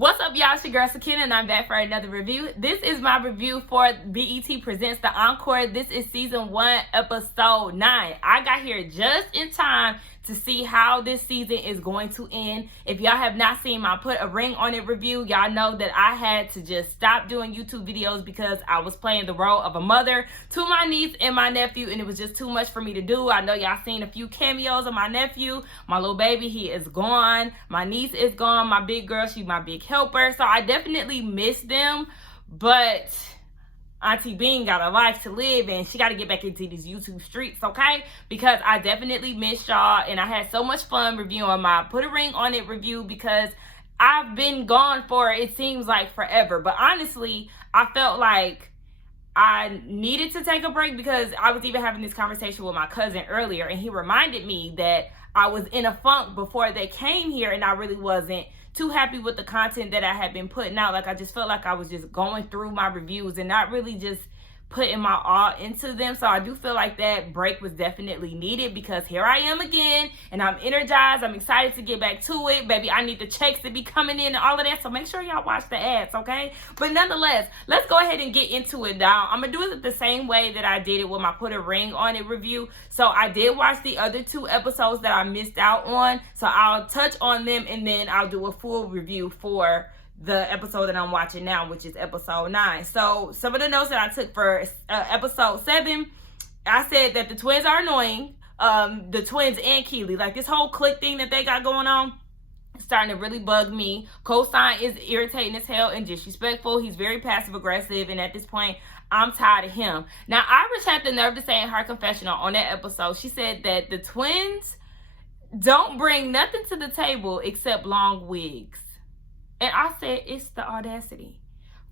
What's up, y'all? It's your girl KeKe, and I'm back for another review. This is my review for BET Presents the Encore. This is season 1, episode 9. I got here just in time to see how this season is going to end. If y'all have not seen my Put a Ring on It review, y'all know that I had to just stop doing YouTube videos because I was playing the role of a mother to my niece and my nephew, and it was just too much for me to do. I know y'all seen a few cameos of my nephew. My little baby, he is gone. My niece is gone. My big girl, she's my big helper. So I definitely miss them, but Auntie Bean got a life to live and she got to get back into these YouTube streets, okay? Because I definitely miss y'all, and I had so much fun reviewing my Put a Ring on It review because I've been gone for, it seems like, forever. But honestly, I felt like I needed to take a break because I was even having this conversation with my cousin earlier, and he reminded me that I was in a funk before they came here, and I really wasn't too happy with the content that I had been putting out. Like, I just felt like I was just going through my reviews and not really just putting my all into them. So I do feel like that break was definitely needed because here I am again and I'm energized. I'm excited to get back to it. Baby, I need the checks to be coming in and all of that. So make sure y'all watch the ads, okay? But nonetheless, let's go ahead and get into it now. I'm going to do it the same way that I did it with my Put a Ring on It review. So I did watch the other 2 episodes that I missed out on. So I'll touch on them and then I'll do a full review for the episode that I'm watching now, which is episode 9. So some of the notes that I took for episode 7, I said that the twins are annoying. The twins and Keely, like this whole clique thing that they got going on, it's starting to really bug me. Cosign is irritating as hell and disrespectful. He's very passive aggressive, and at this point, I'm tired of him. Now, Iris had the nerve to say in her confessional on that episode, she said that the twins don't bring nothing to the table except long wigs. And I said, it's the audacity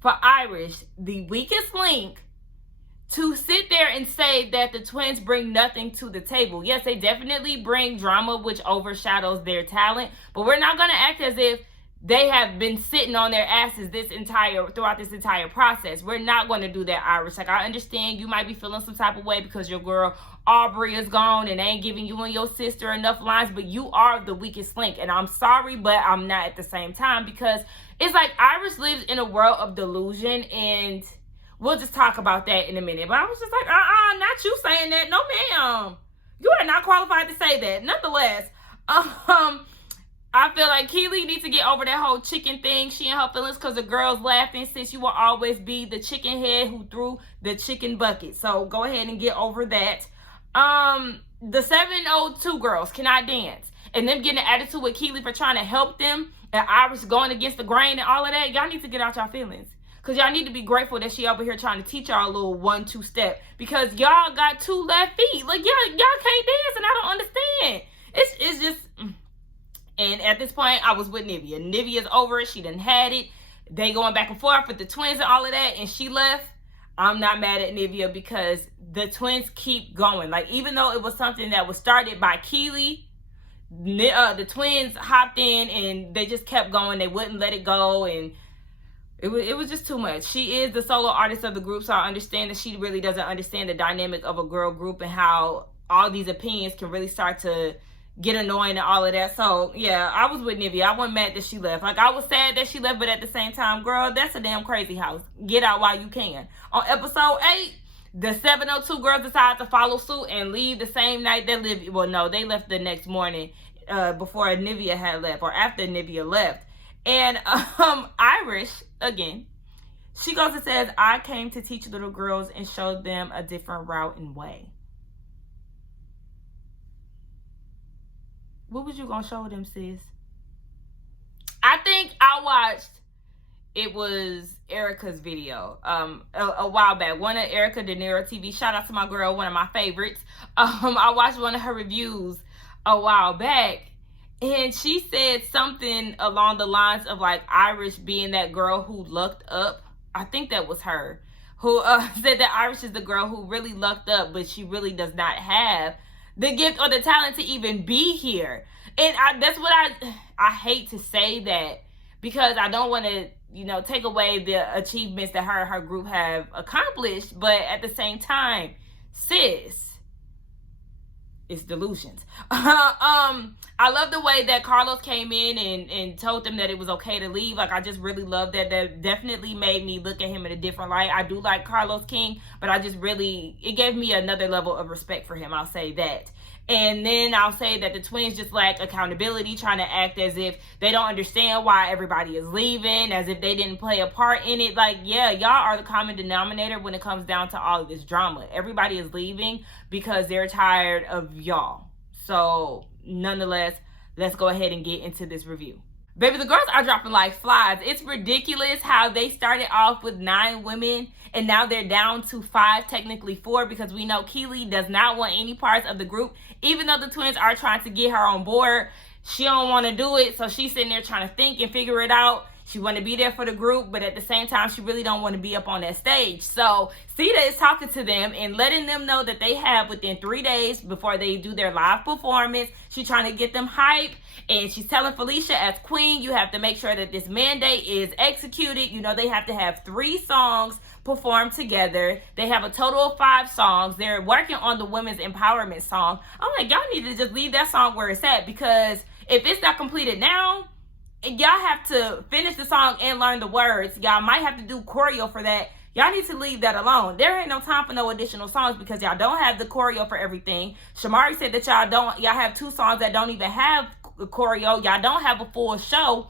for Irish, the weakest link, to sit there and say that the twins bring nothing to the table. Yes, they definitely bring drama, which overshadows their talent. But we're not going to act as if they have been sitting on their asses throughout this entire process. We're not going to do that, Irish. Like, I understand you might be feeling some type of way because your girl Aubrey is gone and they ain't giving you and your sister enough lines, but you are the weakest link. And I'm sorry, but I'm not at the same time, because it's like Iris lives in a world of delusion, and we'll just talk about that in a minute. But I was just like, not you saying that. No, ma'am. You are not qualified to say that. Nonetheless, I feel like Keely needs to get over that whole chicken thing. She and her feelings because the girl's laughing, since you will always be the chicken head who threw the chicken bucket. So go ahead and get over that. The 702 girls cannot dance, and them getting an attitude with Keely for trying to help them, and Iris going against the grain and all of that. Y'all need to get out y'all feelings, because y'all need to be grateful that she over here trying to teach y'all a little 1-2 step, because y'all got 2 left feet. Like, y'all can't dance, and I don't understand. It's just... And at this point, I was with Nivea. Nivea's over it. She done had it. They going back and forth with the twins and all of that, and she left. I'm not mad at Nivea because the twins keep going. Like, even though it was something that was started by Keely, the twins hopped in and they just kept going. They wouldn't let it go, and it was just too much. She is the solo artist of the group, so I understand that she really doesn't understand the dynamic of a girl group and how all these opinions can really start to get annoying and all of that. So yeah, I was with Nivea. I wasn't mad that she left. Like, I was sad that she left, but at the same time, girl, that's a damn crazy house. Get out while you can. On episode 8, the 702 girls decided to follow suit and leave the same night that Livia. Well, no, they left the next morning before Nivea had left, or after Nivea left. And Irish, again, she goes and says, I came to teach little girls and show them a different route and way. What was you gonna show them, sis? I think I watched, it was Erica's video a while back. One of Erica De Niro TV. Shout out to my girl, one of my favorites. I watched one of her reviews a while back, and she said something along the lines of like Irish being that girl who lucked up. I think that was her who said that Irish is the girl who really lucked up, but she really does not have the gift or the talent to even be here. And that's what I hate to say that, because I don't want to, take away the achievements that her and her group have accomplished. But at the same time, sis, it's delusions. I love the way that Carlos came in and told them that it was okay to leave. Like, I just really love that. That definitely made me look at him in a different light. I do like Carlos King, but it gave me another level of respect for him. I'll say that. And then I'll say that the twins just lack accountability, trying to act as if they don't understand why everybody is leaving, as if they didn't play a part in it. Like, yeah, y'all are the common denominator when it comes down to all of this drama. Everybody is leaving because they're tired of y'all. So, nonetheless, let's go ahead and get into this review. Baby, the girls are dropping like flies. It's ridiculous how they started off with 9 women and now they're down to 5, technically 4, because we know Keely does not want any parts of the group. Even though the twins are trying to get her on board, she don't want to do it. So she's sitting there trying to think and figure it out. She want to be there for the group, but at the same time, she really don't want to be up on that stage. So Sita is talking to them and letting them know that they have within 3 days before they do their live performance. She's trying to get them hype. And she's telling Felicia, as queen, you have to make sure that this mandate is executed. You know, they have to have 3 songs performed together. They have a total of 5 songs. They're working on the women's empowerment song. I'm like, y'all need to just leave that song where it's at, because if it's not completed now, and y'all have to finish the song and learn the words, y'all might have to do choreo for that. Y'all need to leave that alone. There ain't no time for no additional songs because y'all don't have the choreo for everything. Shamari said that y'all have 2 songs that don't even have choreo. Y'all don't have a full show.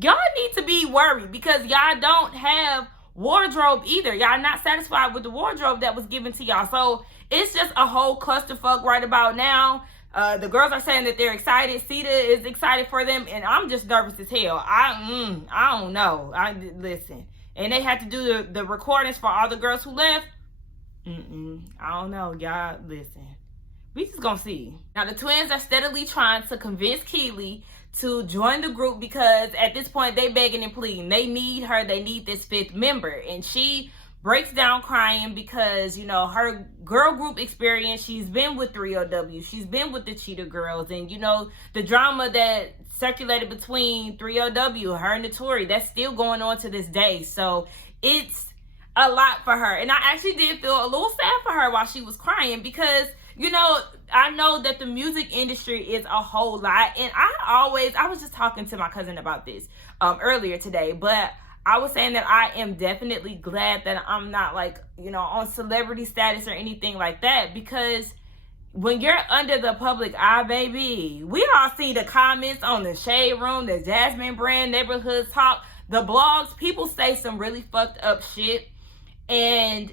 Y'all need to be worried because y'all don't have wardrobe either. Y'all not satisfied with the wardrobe that was given to y'all. So it's just a whole clusterfuck right about now. The girls are saying that they're excited. Sita is excited for them, and I'm just nervous as hell. I don't know. Listen. And they had to do the recordings for all the girls who left. I don't know. Y'all, listen. We just gonna see. Now, the twins are steadily trying to convince Keely to join the group because at this point, they begging and pleading. They need her. They need this 5th member. And she breaks down crying because, you know, her girl group experience, she's been with 3LW. She's been with the Cheetah Girls. And, you know, the drama that circulated between 3LW, her and Notori, that's still going on to this day. So it's a lot for her. And I actually did feel a little sad for her while she was crying because, you know, I know that the music industry is a whole lot. And I was just talking to my cousin about this earlier today, but I was saying that I am definitely glad that I'm not, like, you know, on celebrity status or anything like that, because when you're under the public eye, baby, we all see the comments on the Shade Room, the Jasmine Brand, Neighborhood Talk, the blogs. People say some really fucked up shit, and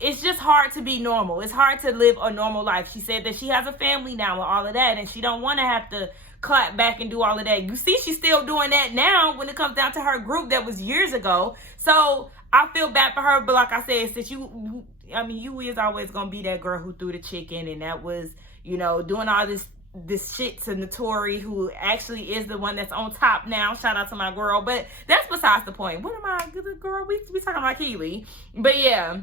it's just hard to be normal. It's hard to live a normal life. She said that she has a family now and all of that, and she don't want to have to clap back and do all of that. You see, she's still doing that now when it comes down to her group that was years ago. So I feel bad for her, but like I said, since you is always gonna be that girl who threw the chicken, and that was, you know, doing all this shit to Notori, who actually is the one that's on top now. Shout out to my girl, but that's besides the point. What am I, good girl? We talking about Keely, but yeah.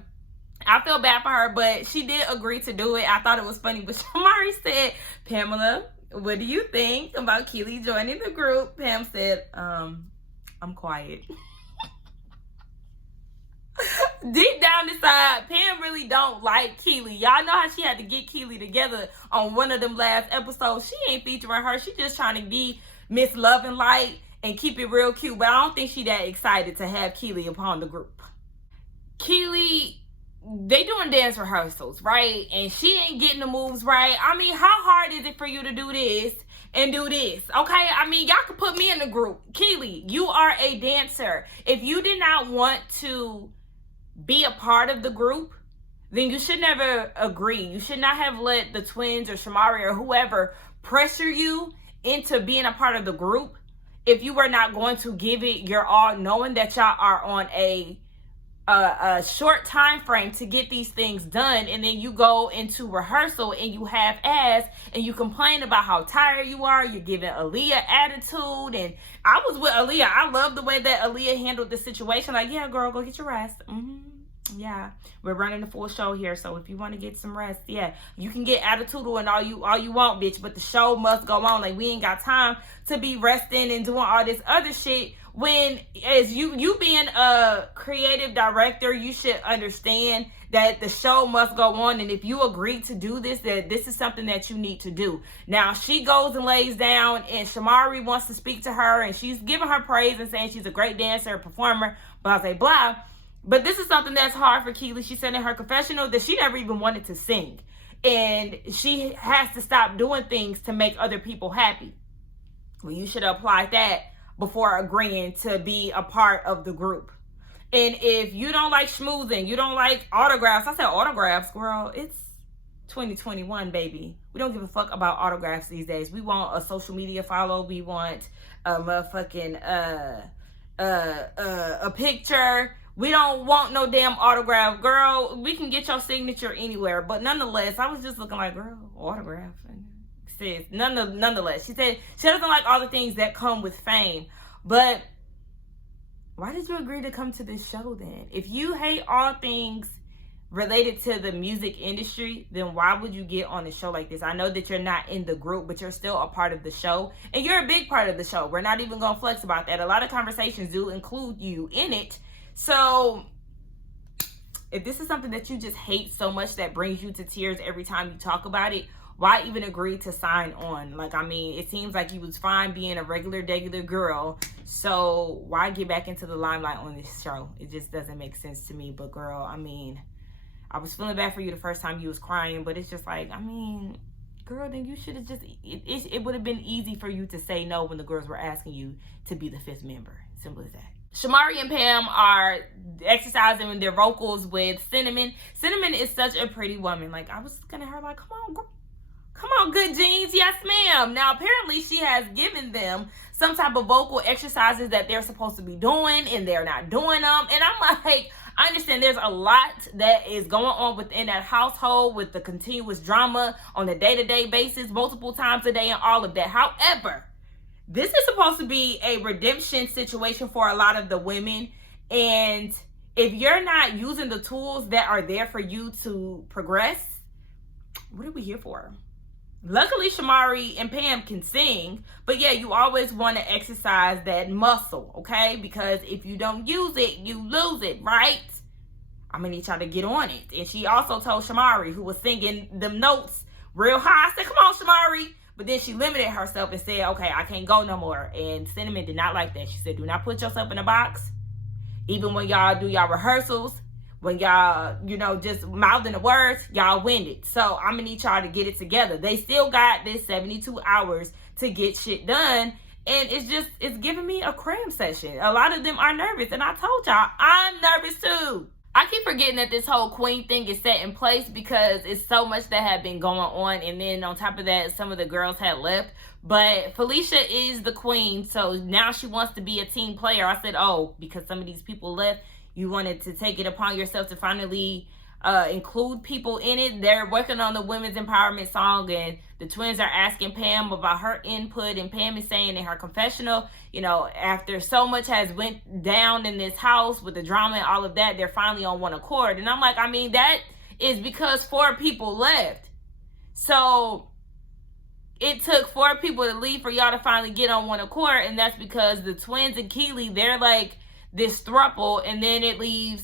I feel bad for her, but she did agree to do it. I thought it was funny, but Shamari said, Pamela, what do you think about Keely joining the group? Pam said, I'm quiet. Deep down inside, Pam really don't like Keely. Y'all know how she had to get Keely together on one of them last episodes. She ain't featuring her. She just trying to be Miss Love and Light and keep it real cute. But I don't think she that excited to have Keely upon the group. Keely, they doing dance rehearsals, right? And she ain't getting the moves right. I mean, how hard is it for you to do this and do this? Okay, I mean, y'all could put me in the group. Keely, you are a dancer. If you did not want to be a part of the group, then you should never agree. You should not have let the twins or Shamari or whoever pressure you into being a part of the group if you were not going to give it your all, knowing that y'all are on a short time frame to get these things done, and then you go into rehearsal and you have ass and you complain about how tired you are. You're giving Aaliyah attitude, and I was with Aaliyah. I love the way that Aaliyah handled the situation. Like, yeah, girl, go get your rest. Yeah, we're running a full show here, so if you want to get some rest, yeah, you can get attitudinal and all you want, bitch, but the show must go on. Like, we ain't got time to be resting and doing all this other shit when, as you being a creative director, you should understand that the show must go on, and if you agree to do this, that this is something that you need to do. Now, she goes and lays down, and Shamari wants to speak to her, and she's giving her praise and saying she's a great dancer, performer, blah, blah, blah. But this is something that's hard for Keely. She said in her confessional that she never even wanted to sing, and she has to stop doing things to make other people happy. Well, you should apply that before agreeing to be a part of the group. And if you don't like schmoozing, you don't like autographs. I said autographs, girl. It's 2021, baby. We don't give a fuck about autographs these days. We want a social media follow. We want a motherfucking a picture. We don't want no damn autograph, girl. We can get your signature anywhere. But nonetheless, I was just looking like, girl, autograph. Sis, nonetheless, she said she doesn't like all the things that come with fame. But why did you agree to come to this show then? If you hate all things related to the music industry, then why would you get on a show like this? I know that you're not in the group, but you're still a part of the show. And you're a big part of the show. We're not even going to flex about that. A lot of conversations do include you in it. So if this is something that you just hate so much that brings you to tears every time you talk about it, why even agree to sign on? Like, I mean, it seems like you was fine being a regular girl. So why get back into the limelight on this show? It just doesn't make sense to me. But girl, I mean, I was feeling bad for you the first time you was crying, but it's just like, I mean, girl, then you should have just, it would have been easy for you to say no when the girls were asking you to be the 5th member. Simple as that. Shamari and Pam are exercising their vocals with Cinnamon. Cinnamon is such a pretty woman. Like, I was looking at her like, come on, girl. Come on, good jeans. Yes, ma'am. Now, apparently, she has given them some type of vocal exercises that they're supposed to be doing, and they're not doing them. And I'm like, I understand there's a lot that is going on within that household with the continuous drama on a day-to-day basis, multiple times a day, and all of that. However, this is supposed to be a redemption situation for a lot of the women. And if you're not using the tools that are there for you to progress, what are we here for? Luckily, Shamari and Pam can sing, but yeah, you always want to exercise that muscle, okay? Because if you don't use it, you lose it, right? I'm gonna need y'all to get on it. And she also told Shamari, who was singing them notes real high, I said, come on, Shamari. But then she limited herself and said, okay, I can't go no more. And Cinnamon did not like that. She said, do not put yourself in a box. Even when y'all do y'all rehearsals, when y'all, you know, just mouthing the words, y'all win it. So I'm gonna need y'all to get it together. They still got this 72 hours to get shit done. And it's giving me a cram session. A lot of them are nervous. And I told y'all, I'm nervous too. I keep forgetting that this whole queen thing is set in place because it's so much that had been going on. And then on top of that, some of the girls had left. But Felicia is the queen. So now she wants to be a team player. I said, oh, because some of these people left, you wanted to take it upon yourself to finally include people in it. They're working on the women's empowerment song, and the twins are asking Pam about her input, and Pam is saying in her confessional, you know, after so much has went down in this house with the drama and all of that, they're finally on one accord. And I'm like, I mean, that is because 4 people left. So it took 4 people to leave for y'all to finally get on one accord, and that's because the twins and Keely, they're like this throuple, and then it leaves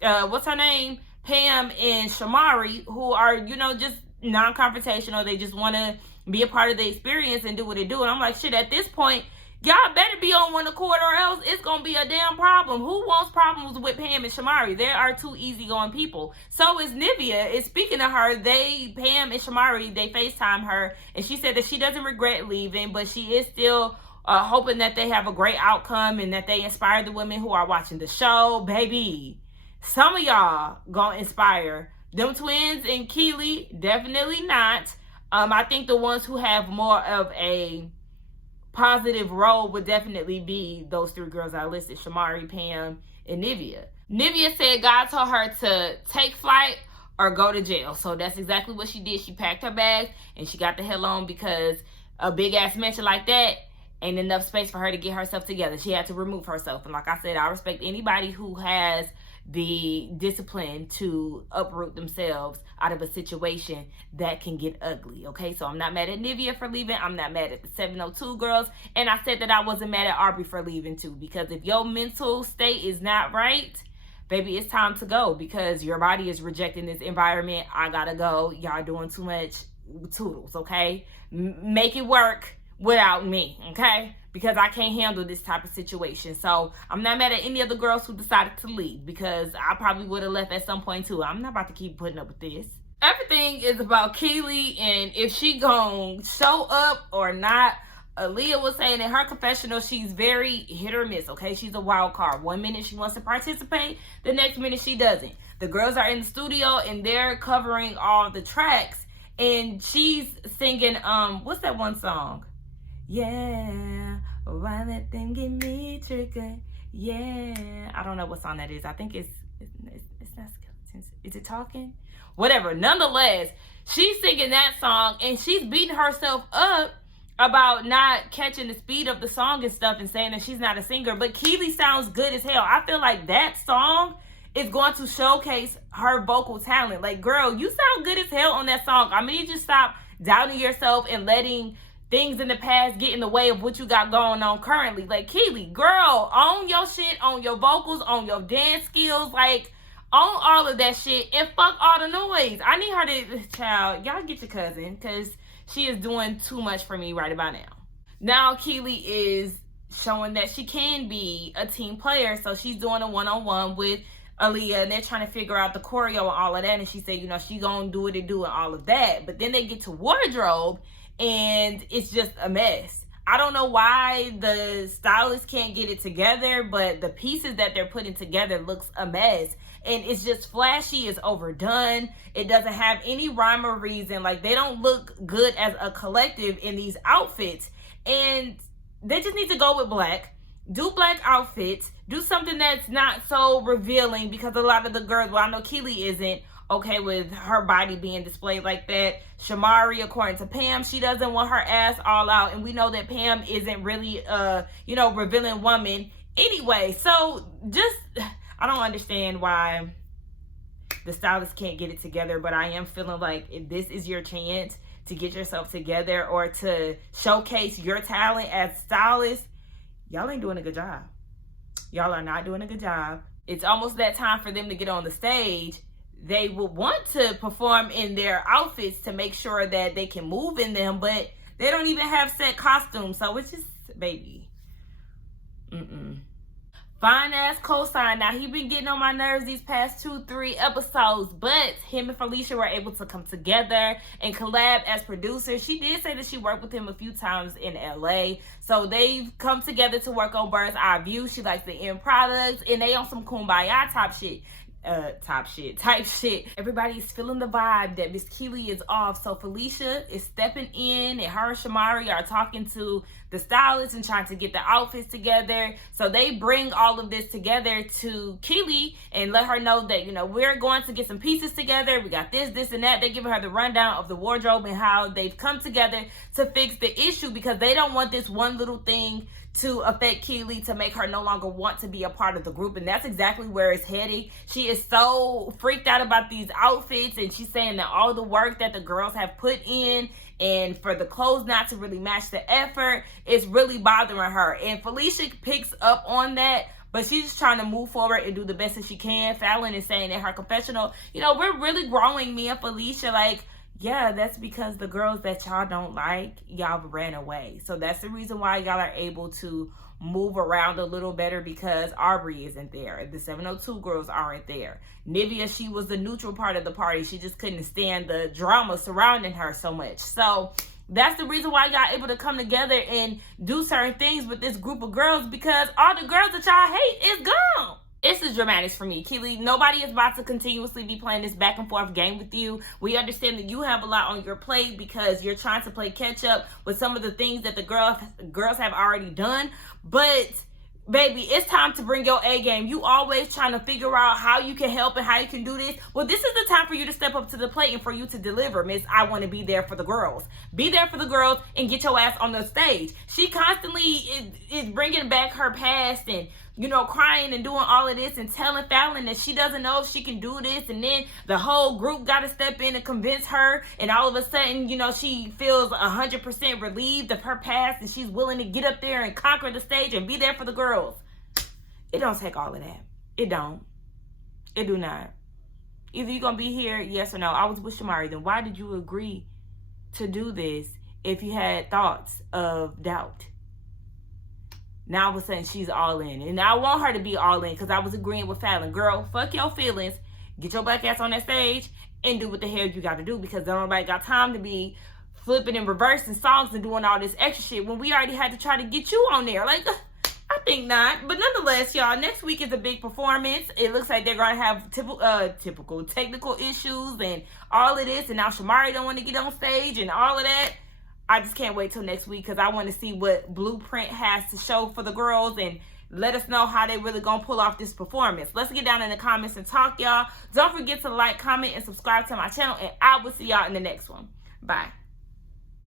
what's her name, Pam and Shamari, who are, you know, just non-confrontational. They just want to be a part of the experience and do what they do. And I'm like, shit, at this point, y'all better be on one accord, or else it's gonna be a damn problem. Who wants problems with Pam and Shamari? They are 2 easygoing people. So is Nivea. Is speaking of her, Pam and Shamari, they FaceTime her, and she said that she doesn't regret leaving, but she is still hoping that they have a great outcome and that they inspire the women who are watching the show. Baby, some of y'all gonna inspire them twins and Keely. Definitely not. I think the ones who have more of a positive role would definitely be those 3 girls I listed: Shamari, Pam, and Nivea. Nivea said God told her to take flight or go to jail. So that's exactly what she did. She packed her bags and she got the hell on, because a big ass mansion like that Ain't enough space for her to get herself together. She had to remove herself. And like I said, I respect anybody who has the discipline to uproot themselves out of a situation that can get ugly. Okay, so I'm not mad at Nivea for leaving. I'm not mad at the 702 girls. And I said that I wasn't mad at Aubrey for leaving too, because if your mental state is not right, baby, it's time to go, because your body is rejecting this environment. I gotta go. Y'all doing too much toodles, okay? Make it work without me, okay? Because I can't handle this type of situation. So I'm not mad at any of the girls who decided to leave, because I probably would have left at some point too. I'm not about to keep putting up with this. Everything is about Keely and if she gonna show up or not. Aaliyah was saying in her confessional, she's very hit or miss, okay? She's a wild card. One minute she wants to participate, the next minute she doesn't. The girls are in the studio and they're covering all the tracks, and she's singing, what's that one song? Yeah, why let them get me triggered? Yeah, I don't know what song that is. I think it's not Skeletons. Is it Talking? Whatever. Nonetheless, she's singing that song and she's beating herself up about not catching the speed of the song and stuff, and saying that she's not a singer. But Keely sounds good as hell. I feel like that song is going to showcase her vocal talent. Like, girl, you sound good as hell on that song. I mean, you just stop doubting yourself and letting things in the past get in the way of what you got going on currently. Like, Keely, girl, own your shit, own your vocals, own your dance skills, like, own all of that shit, and fuck all the noise. I need her to, child, y'all get your cousin, because she is doing too much for me right about now. Now Keely is showing that she can be a team player, so she's doing a one-on-one with Aaliyah, and they're trying to figure out the choreo and all of that, and she said, you know, she gonna do it and do it, all of that. But then they get to wardrobe, and it's just a mess. I don't know why the stylists can't get it together, but the pieces that they're putting together looks a mess. And it's just flashy, it's overdone. It doesn't have any rhyme or reason. Like, they don't look good as a collective in these outfits. And they just need to go with black. Do black outfits. Do something that's not so revealing, because a lot of the girls, well, I know Keely isn't okay with her body being displayed like that. Shamari, according to Pam, she doesn't want her ass all out. And we know that Pam isn't really revealing woman anyway. So just, I don't understand why the stylists can't get it together, but I am feeling like if this is your chance to get yourself together or to showcase your talent as stylists, y'all ain't doing a good job. Y'all are not doing a good job. It's almost that time for them to get on the stage. They would want to perform in their outfits to make sure that they can move in them, but they don't even have set costumes. So it's just, baby. Fine ass cosign. Now, he been getting on my nerves these past 2-3 episodes, but him and Felicia were able to come together and collab as producers. She did say that she worked with him a few times in LA. So they've come together to work on Bird's Eye View. She likes the end products, and they on some kumbaya type shit. Type shit. Everybody's feeling the vibe that Miss Keely is off. So Felicia is stepping in, and her and Shamari are talking to the stylist and trying to get the outfits together. So they bring all of this together to Keely and let her know that, you know, we're going to get some pieces together. We got this, and that. They're giving her the rundown of the wardrobe and how they've come together to fix the issue, because they don't want this one little thing to affect Keely to make her no longer want to be a part of the group. And that's exactly where it's heading. She is so freaked out about these outfits, and she's saying that all the work that the girls have put in and for the clothes not to really match the effort is really bothering her. And Felicia picks up on that, but she's just trying to move forward and do the best that she can. Fallon is saying in her confessional, you know, we're really growing, me and Felicia. Like, yeah, that's because the girls that y'all don't like, y'all ran away. So that's the reason why y'all are able to move around a little better, because Aubrey isn't there. The 702 girls aren't there. Nivea, she was the neutral part of the party. She just couldn't stand the drama surrounding her so much. So that's the reason why y'all able to come together and do certain things with this group of girls, because all the girls that y'all hate is gone. It's the dramatics for me, Keely. Nobody is about to continuously be playing this back and forth game with you. We understand that you have a lot on your plate because you're trying to play catch up with some of the things that the girls have already done. But baby, it's time to bring your A game. You always trying to figure out how you can help and how you can do this. Well, this is the time for you to step up to the plate and for you to deliver, Miss. I want to be there for the girls. Be there for the girls and get your ass on the stage. She constantly is bringing back her past and, you know, crying and doing all of this and telling Fallon that she doesn't know if she can do this. And then the whole group got to step in and convince her. And all of a sudden, you know, she feels 100% relieved of her past and she's willing to get up there and conquer the stage and be there for the girls. It don't take all of that. It don't. It do not. Either you're going to be here, yes or no. I was with Shamari. Then why did you agree to do this if you had thoughts of doubt? Now all of a sudden she's all in. And I want her to be all in because I was agreeing with Fallon. Girl, fuck your feelings. Get your black ass on that stage and do what the hell you got to do, because nobody got time to be flipping and reversing songs and doing all this extra shit when we already had to try to get you on there. Like, I think not. But nonetheless, y'all, next week is a big performance. It looks like they're going to have typical technical issues and all of this. And now Shamari don't want to get on stage and all of that. I just can't wait till next week because I want to see what Blueprint has to show for the girls and let us know how they really gonna pull off this performance. Let's get down in the comments and talk, y'all. Don't forget to like, comment, and subscribe to my channel, and I will see y'all in the next one. Bye.